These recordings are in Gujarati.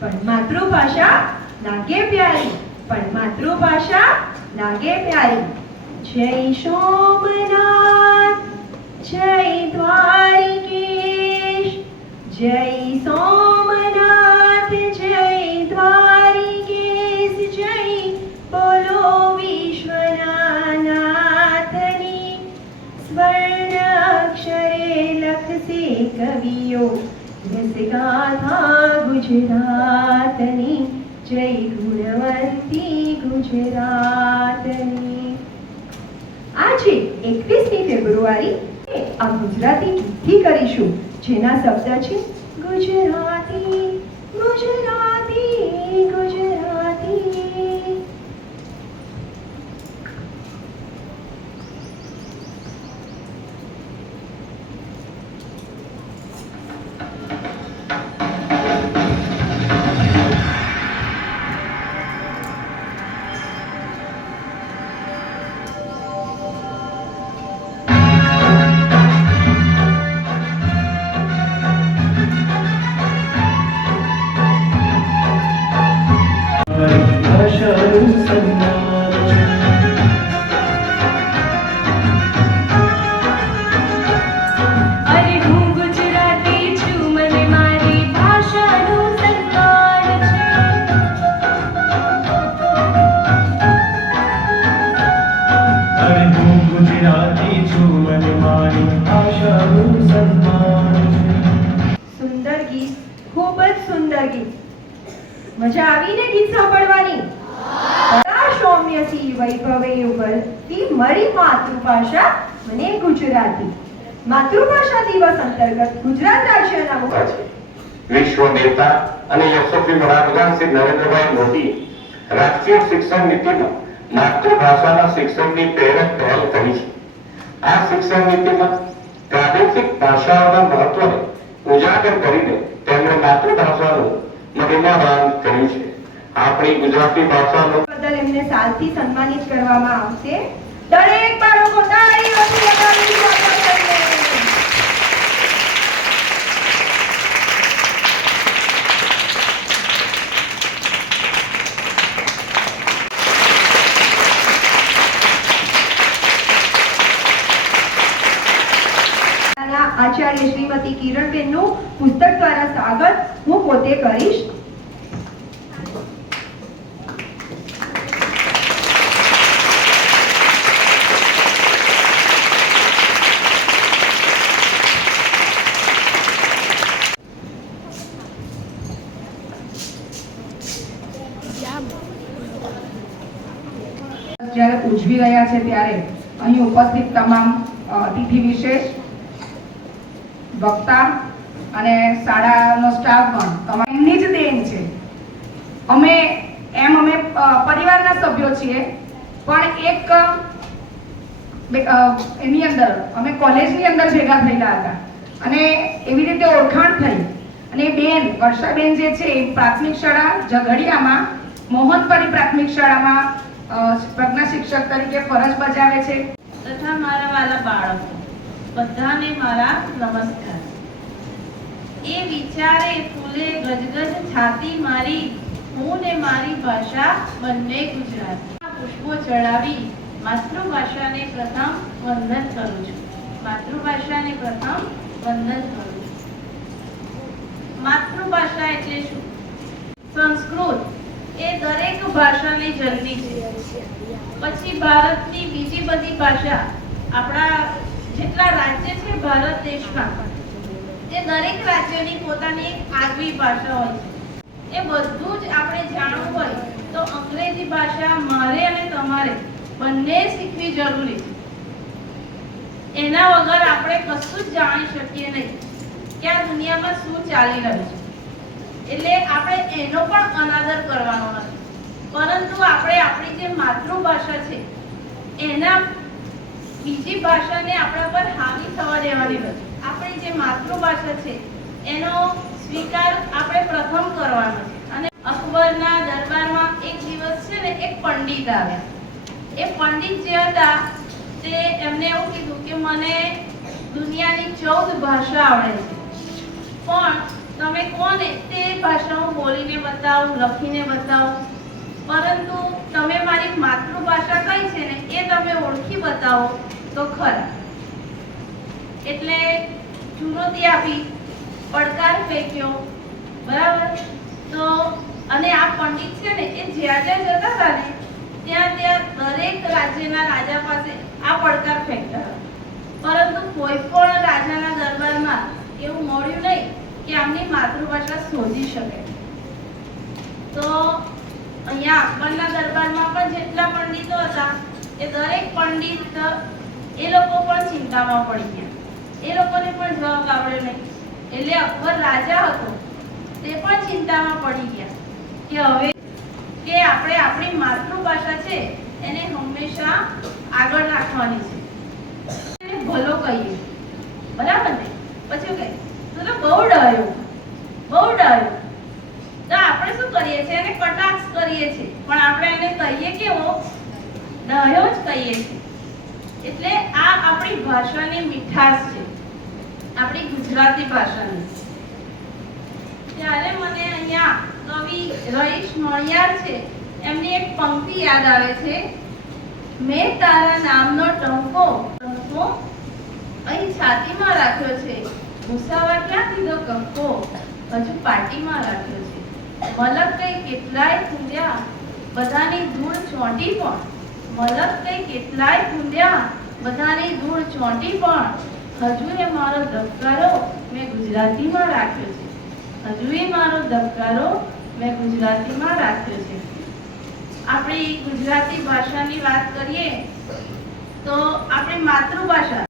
પણ માતૃભાષા લાગે પ્યારી, પણ માતૃભાષા લાગે પ્યારી. જય સોમનાથ, જય દ્વારિકેશ, જય સોમનાથ, જય દ્વારિકેશ, જય બોલો વિશ્વના નાથની. સ્વર્ણ અક્ષરે લખશે કવિઓ રસગાથા ગુજરાતની, જય ગુણવંતી ગુજરાતની. આજે 21મી ફેબ્રુઆરી આ ગુજરાતી ગીતથી કરીશું, જેના શબ્દ છે ગુજરાતી ગુજરાતી ગુજરાતી. સુંદર ગીત, ખૂબ જ સુંદર ગીત. મજા આવી ને ગીત સાંભળવાની? સૌમ્યથી વૈભવે ઉભરતી મારી માતૃભાષા મને ગુજરાતી. માતૃભાષા દિવસ અંતર્ગત ગુજરાત રાજ્યના મુખ્ય વિશ્વ નેતા અને યશસ્વી વડાપ્રધાન શ્રી નરેન્દ્રભાઈ મોદી રાષ્ટ્રીય શિક્ષણ નીતિમાં માતૃભાષાના શિક્ષણની પ્રેરક પહેલ કરી છે. આ શિક્ષણ નીતિમાં પ્રાદેશિક ભાષાઓના મહત્વને ઉજાગર કરીને તેમણે માતૃભાષાનું મહિમાવાન કર્યું છે. આપણી ગુજરાતી ભાષાનો બદલ એમને સાલથી સન્માનિત કરવામાં આવશે. દરેક બાળકો તાળીઓથી વધાવી સ્વાગત કરીએ. આચાર્ય શ્રીમતી કિરણબેનનું પુસ્તક દ્વારા સ્વાગત હું પોતે કરીશ. જ્યારે ઉજવી રહ્યા છે ત્યારે અહીં ઉપસ્થિત તમામ અતિથિ વિશેષ, વક્તા અને શાળાનો સ્ટાફ પણ તમામની જ દેન છે. અમે પરિવારના સભ્યો છીએ, પણ એક એની અંદર અમે કોલેજની અંદર ભેગા થયેલા હતા અને એવી રીતે ઓળખાણ થઈ. અને બેન વર્ષાબેન જે છે એ પ્રાથમિક શાળા ઝઘડિયામાં મોહનપરી પ્રાથમિક શાળામાં પ્રજ્ઞા શિક્ષક તરીકે ફરજ બજાવે છે. તથા મારા વાલા બાળકો બધાને મારા નમસ્કાર. એ વિચારે ફૂલે ગજગજ છાતી મારી, હું ને મારી ભાષા બંને ગુજરાતી. પુષ્પો ચડાવી માતૃભાષાને પ્રથમ વંદન કરું છું. માતૃભાષાને પ્રથમ વંદન કરું છું. માતૃભાષા એટલે શું? સંસ્કૃત એ દરેક ભાષાને જન્મી છે. પછી ભારતની બીજી બધી ભાષા, આપણા જેટલા રાજ્ય છે ભારત દેશમાં, એ દરેક રાજ્યની પોતાની એક આગવી ભાષા હોય છે. એ બધું જ આપણે જાણવું હોય તો અંગ્રેજી ભાષા મારે અને તમારે બંને શીખવી જરૂરી છે. એના વગર આપણે કશું જ જાણી શકીએ નહીં કે આ દુનિયામાં શું ચાલી રહ્યું છે. એટલે આપણે એનો પણ અનાદર કરવાનો નથી, પરંતુ આપણે આપણી જે માતૃભાષા છે એના બીજી ભાષાને આપણા પર હાવી થવા દેવાની નથી. આપણી જે માતૃભાષા છે એનો સ્વીકાર આપણે પ્રથમ કરવાનો છે. અને અકબરના દરબારમાં એક દિવસ છે ને એક પંડિત આવ્યા. એ પંડિત જે હતા તે એમને એવું કીધું કે મને દુનિયાની 14 ભાષા આવડે છે, પણ તમે કોને તે ભાષા હું બોલીને બતાવું, લખીને બતાવું, પરંતુ તમે મારી માતૃભાષા કઈ છે ને એ તમે ઓળખી બતાવો તો ખરા. એટલે ચુનૌતી આપી, પડકાર ફેંક્યો, બરાબર. તો અને આ પંડિત છે ને એ જ્યાં જ્યાં જતા હતા ને ત્યાં ત્યાં દરેક રાજ્યના રાજા પાસે આ પડકાર ફેંકતા હતા, પરંતુ કોઈ પણ રાજાના દરબારમાં એવું મળ્યું નહીં કે આમની માતૃભાષા શોધી શકે. તો અહીંયા અકબરના દરબારમાં પણ જેટલા પંડિતો હતા એ દરેક પંડિત એ લોકો પણ ચિંતામાં પડી ગયા. એ લોકોને પણ જવાબ આવડ્યો નહીં. એટલે અકબર રાજા હતો તે પણ ચિંતામાં પડી ગયા કે હવે કે આપણે આપણી માતૃભાષા છે એને હંમેશા આગળ રાખવાની છે, એને ભલો કહીએ, બરાબર ને. પછી કહે તું તો બહુ ડર્યો, બહુ ડર્યો. તો આપણે શું કરીએ છીએ? એને કટાક્ષ કરીએ છીએ, પણ આપણે એને કહીએ કેવો? ડર્યો જ કહીએ છીએ. એટલે આ આપણી ભાષાની મીઠાશ છે, આપણી ગુજરાતી ભાષાની. ત્યારે મને અહીંયા કવિ રઈશ નોળિયાર છે એમની એક પંક્તિ યાદ આવે છે. મેં તારા નામનો ટંકો અહીં છાતીમાં રાખ્યો છે, મુસાવા ક્યાં દીધો કંકો હજુ પાટીમાં રાખ્યો છે. મલક કઈ કેટલાય કુંડ્યા બધાની ધૂળ ચોંટી પણ, મલક કઈ કેટલાય કુંડ્યા બધાની ધૂળ ચોંટી પણ હજુ એ મારો ધબકારો મેં ગુજરાતીમાં રાખ્યો છે, હજુ એ મારો ધબકારો મેં ગુજરાતીમાં રાખ્યો છે. આપણી ગુજરાતી ભાષાની વાત કરીએ તો આપણી માતૃભાષા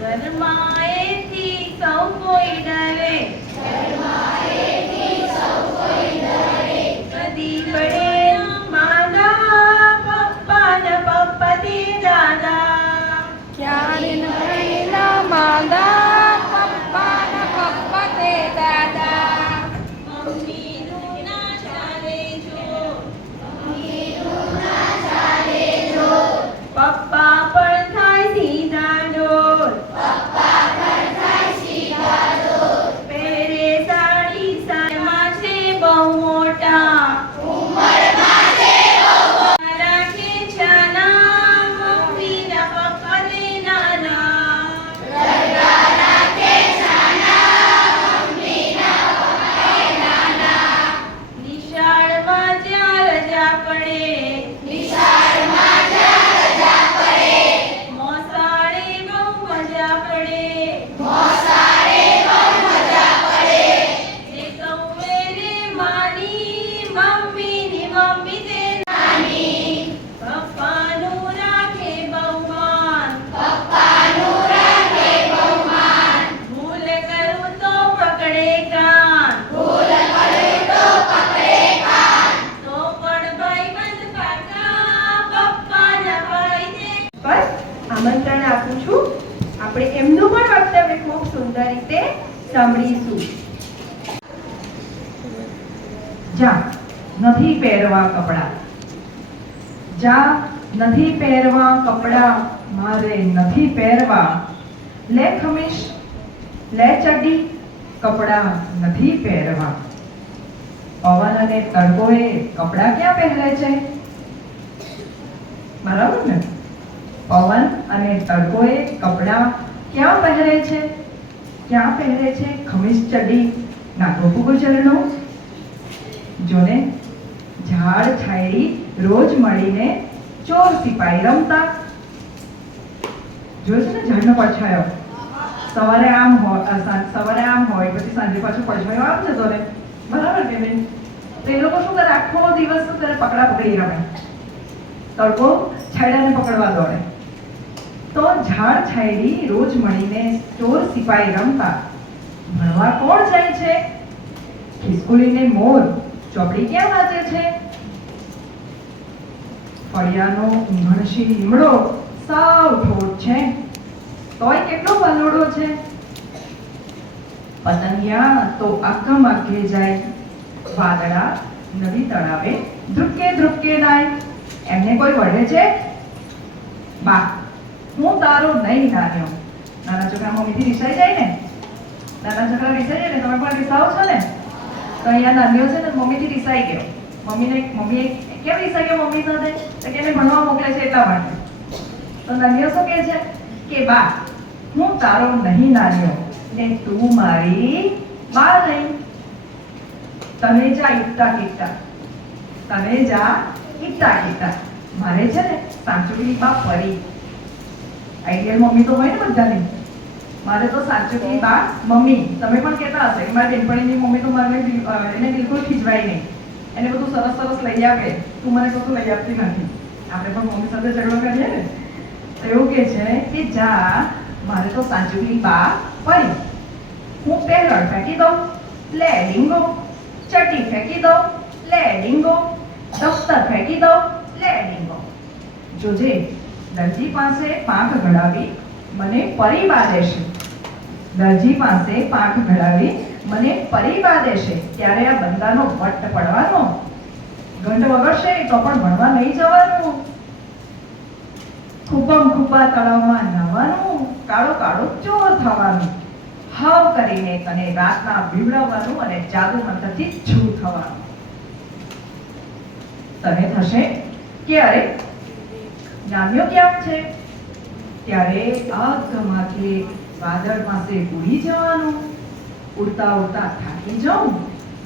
શરમાએથી સૌ કોઈ ડરે, કદી પડે માના પપ્પા ને પપ્પા તે દાદા, ક્યારે નરેલા માદા પપ્પા ના પપ્પા તે દાદા, મમ્મીનું ના ચાલે જો, પપ્પા પણ થાય સીધા ડોર, પહેરે સાડી સાયમાં છે બહુ મોટા, રાખે છાના મમ્મીના પપ્પા તે નાના, નિશાળમાં જ્યાં રજા પડે, મોસાળે બહુ મજા પડે, એ કૌવે રે માની મમ્મીની મમ્મી તે નાની, પપ્પાનું રાખે બહુ માન, ભૂલ કરું તો પકડે કાન, તો પણ ભાઈબંધ પાકા પપ્પાના ભાઈ તે. બસ આમંત્રણ આપું છું, આપણે એમનું પણ વક્તવ્ય ખૂબ સુંદર રીતે સાંભળીશું. જા નથી પહેરવા કપડા, જા નથી પહેરવા કપડા મારે નથી પહેરવા, લે ખમીસ લે ચડ્ડી કપડા નથી પહેરવા. પવન અને તડકોએ કપડા ક્યાં પહેરે છે? બરાબર ને? પવન અને તડકોએ કપડા ક્યાં પહેરે છે? ક્યાં પહેરે છે ખમીસ ચડ્ડી ના ટોપુ ગુજરનો? જોને ઝાડ છાયડી રોજ મળીને ચોર સિપાઈ રમતા. જોયું છે ને ઝાડનો પડછાયો? સવારે આમ હોય પછી સાંજે પાછો પડછાયો આમ જતો રહે, બરાબર કે નહીં? તો એ લોકો શું કરે? આખો દિવસ શું કરે? પકડા પકડી રમે, તડકો છાયડાને પકડવા દોડે. તો ઝાડ છાયડી રોજ મળીને ચોર સિપાઈ રમતા. ભણવા કોણ જાય છે? ખિસકોલીને મોર ચોપડી ક્યાં વાંચે છે? ફળિયાનો ઊંઘણશી લીમડો સાવ ઠોઠ છે, તોય કેટલો વલોડો છે. પતંગિયા તો આખમ આખે જાય, વાદળા નદી તળાવે ધ્રુપકે ધ્રુપકે નાય. એમને કોઈ વઢે છે? બા હું તારો નહીં નાન્યો. નાના છોકરા મમ્મીથી રિસાઈ જાય ને, નાના છોકરા રિસાઈ જાય ને, તમે પણ રિસાવો છો ને? તો અહીંયા નાનીઓ છે ને મમ્મીથી રિસાઈ ગયો. મમ્મીએ કેમ રિસાઈ ગયો મમ્મી સાથે? તો કે એને ભણવા મોકલે છે એટલા માટે. તો નાનીઓ શું કહે છે કે બા, હું તારો નહીં નાનીઓ ને તું મારી બા નહીં. તને જા ઈટ્ટા કીટ્ટા, તને જા ઈટ્ટા કીટ્ટા. મારે છે ને સાચુકડી બા પરી. આઈડિયલ મમ્મી તો હોય ને બધાની. મારે તો સાચુકડી બા મમ્મી. તમે પણ કહેતા હશે કે મારી બેનપણીની મમ્મી તો મારે એને બિલકુલ ખીજવાય નહીં. એને બધું સરસ સરસ લઈ આપે, તું મને કશું લઈ આપતી નથી. આપણે પણ મમ્મી સાથે ઝઘડો કરીએ ને, તો એવું કહે છે કે જા, મારે તો સાચુકડી બા પરી. હું પેલર ફેંકી દઉં, લે ડીંગો. ચટ્ટી ફેંકી દઉં, લે ડીંગો. દફતર ફેંકી દઉં, લે ડીંગો. જોજે, દરજી પાસે પાંખ ઘડાવી મને પરી બા દેશે. દરજી પાસે પાંખ ઘડાવી મને પરી બા દેશે. ત્યારે આ બંદાનો વટ પડવાનો, ઘંટ વગરશે તો પણ ભણવા નહીં જવાનું. ખૂબમ ખૂબા તળાવમાં નાવાનું, કાળો કાળો ચોર થવાનું. હાવ કરીને તને રાતના બીવડાવવાનું અને જાદુ મંત્રથી છૂ થવાનું. તને થશે કે અરે નાનીઓ ક્યાં છે? ત્યારે આગમાંથી વાદળ પાસે ઉડી જવાનું. ઉડતા ઉડતા થાકી જાઉં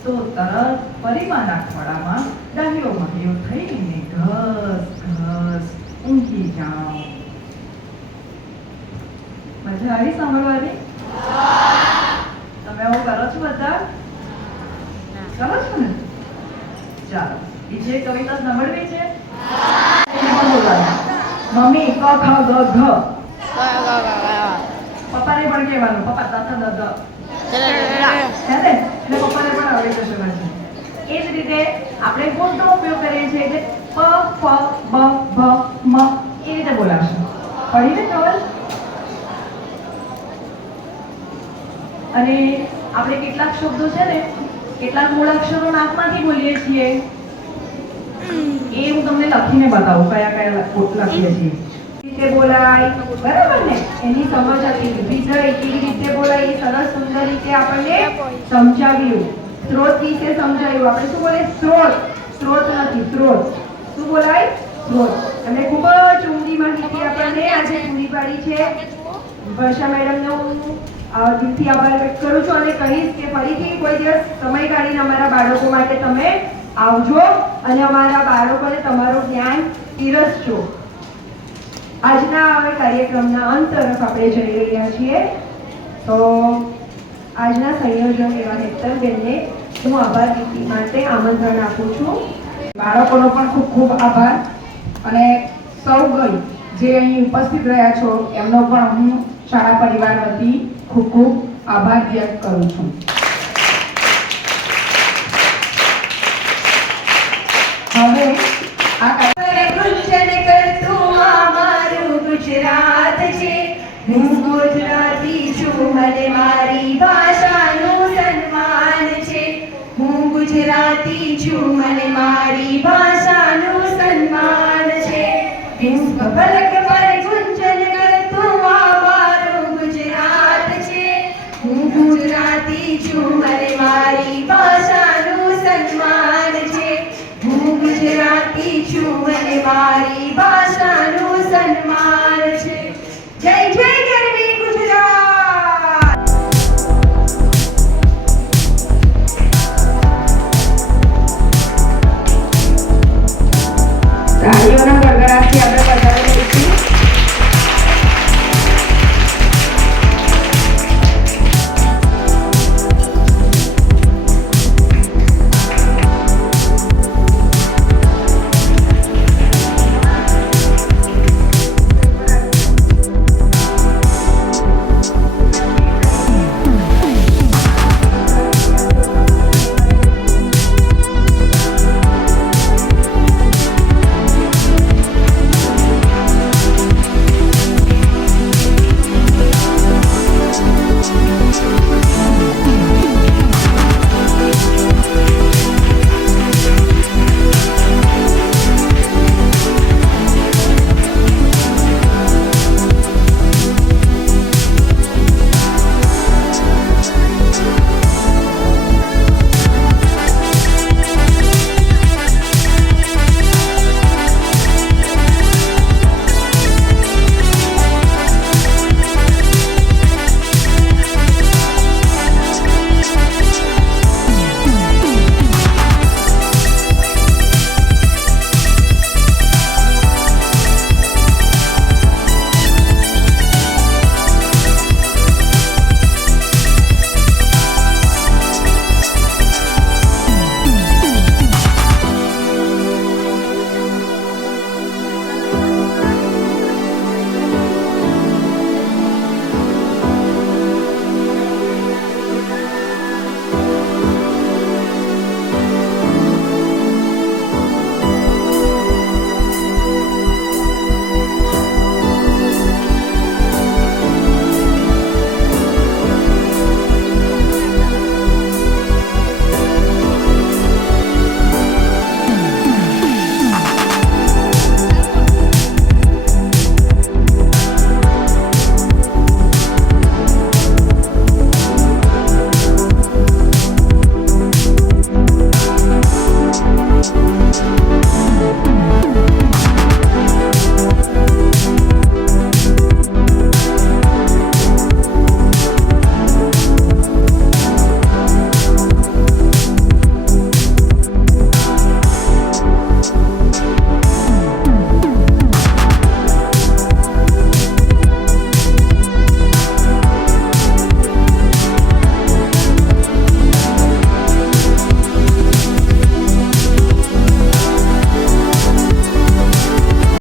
તો તરત પરિવારના ખોળામાં ડાહ્યો મહ્યો થઈને ઘસ ઘસ ઊંઘી જાઉં. મજા આવી સાંભળવાની? તમે આવું કરો છો બધા? કરો છો ને? ચાલો, બીજી એક કવિતા સાંભળવી છે? મમ્મી ક ખ ગ ઘ. પપ્પાને પણ કહેવાનું, પપ્પા તાતા દાદા. હે ને? એટલે પપ્પાને પણ આવડી જશે પછી. એ જ રીતે આપણે ગુણનો ઉપયોગ કરીએ છીએ એટલે પ ફ બ ભ મ એ રીતે બોલાવશું. પડીને ખબર? અને આપણે કેટલાક શબ્દો છે ને, કેટલાક મૂળાક્ષરો નાકમાંથી બોલીએ છીએ. એ હું તમને લખીને બતાવું કયા કયા લખીએ છીએ. રીતે બોલાય, બરાબર ને? એની સમજ હતી. વિજય કેવી રીતે બોલાય એ સરસ સુંદર રીતે આપણને સમજાવ્યું. સ્ત્રોત વિશે સમજાવ્યું. આપણે શું બોલે? સ્ત્રોત. સ્ત્રોત નથી, સ્ત્રોત. શું બોલાય? સ્ત્રોત. અને ખૂબ જ ઊંડી માહિતી આપણને આજે પૂરી પાડી છે. વર્ષા મેડમનો હું દિલથી આભાર વ્યક્ત કરું છું અને કહીશ કે ફરીથી કોઈ દિવસ સમય કાઢીને અમારા બાળકો માટે તમે આવજો અને અમારા બાળકોને તમારું જ્ઞાન પીરસજો. આજના હવે કાર્યક્રમના અંત તરફ આપણે જઈ રહ્યા છીએ. તો આજના સંયોજક એવા હેતલબેનને હું આભાર ગીત માટે આમંત્રણ આપું છું. બાળકોનો પણ ખૂબ ખૂબ આભાર અને સૌ ગઈ જે અહીં ઉપસ્થિત રહ્યા છો એમનો પણ હું શાળા પરિવાર વતી ખૂબ ખૂબ આભાર વ્યક્ત કરું છું. હવે આ ગુંજન કરતું અમારું ગુજરાત છે. હું ગુજરાતી છું, મને મારી ભાષાનું સન્માન છે. હું ગુજરાતી છું, મને મારી ભાષાનું સન્માન છે. વિશ્વ ફલક પર ગુંજન કરતું અમારું ગુજરાત છે. હું ગુજરાતી છું, મને મારી ભાષાનું સન્માન છે. હું ગુજરાતી છું, મને મારી ભાષા